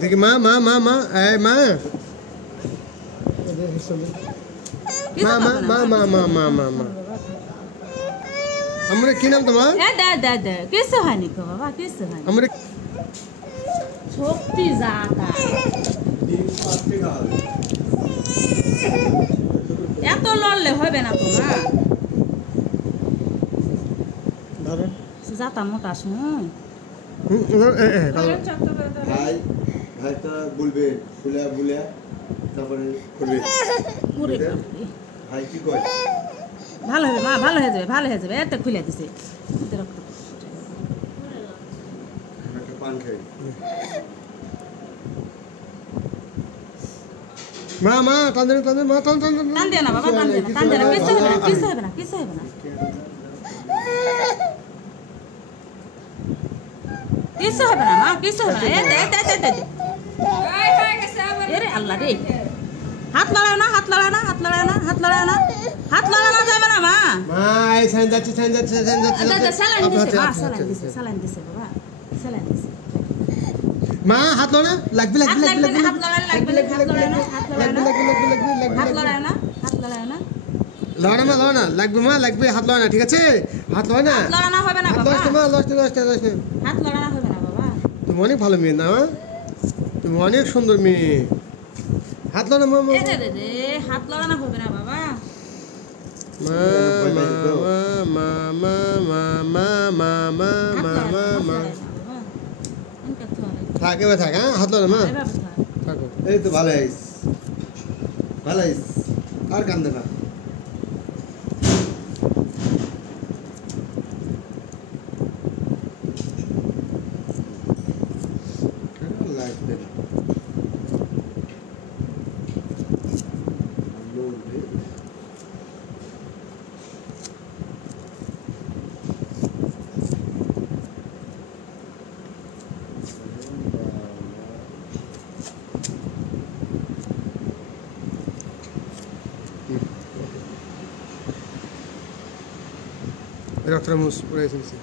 দেখি মা মা মা মা এই মা মা মা মা মা মা মা মা মা আমরা কি নাম তোমার? দে কিছু হয়নি তো বাবা, কিছু হয়নি। আমরা শক্তি জাতা এত লড়লে হবে না তো মা, জাতা মোটা শুন ভাই ভাইটা বলবে ফুলা বুলা তারপরে করবে ভাই কি কয় ভালো হবে মা, ভালো হয়ে যাবে, ভালো হয়ে যাবে। এত খুলে দিছে একটা পান খাই মা মা টান মা টান টান দে না বাবা, টান দে না, কিছু হবে না, কিছু হবে না, কিছু হবে না, কিছু হবে না মা, কিছু হবে না। এরে আল্লাহ রে, হাত লড়ায় না, হাত লড়ায় না, হাত লড়ায় না, হাত লড়ায় না, হাত লড়ানো যাবে না মা। মা এই সাইন যাচ্ছে স্যালাইন দিছে মা, স্যালাইন দিছে, স্যালাইন দিছে বাবা, স্যালাইন দিছে। মা হাত লড়া লাগবে হাত লাগবে না, হাত লড়ায় লাগবে না, হাত লড়ায় না, হাত লড়ায় না, হাত লড়ায় না, হাত লড়ায় না, লড়া মা লাগবে মা, লাগবে হাত লড়া না, ঠিক আছে? হাত লড়া না, হাত লড়ানো হবে না বাবা, হাত লড়ানো হবে না বাবা। তুমি অনেক ভালো মেয়ে না, তুমি অনেক সুন্দর মেয়ে। হাত লড়া মা, রে হাত লড়ানো হবে না বাবা। মা মা মা মা মা মা মা মা মা মা মা থাক এবার থাক, হ্যাঁ হাত লড়া মা, থাকো। এই তো ভালো আইস আর কান্দে না লাগবে না রক্তটা মুছ পড়ে এসেছে।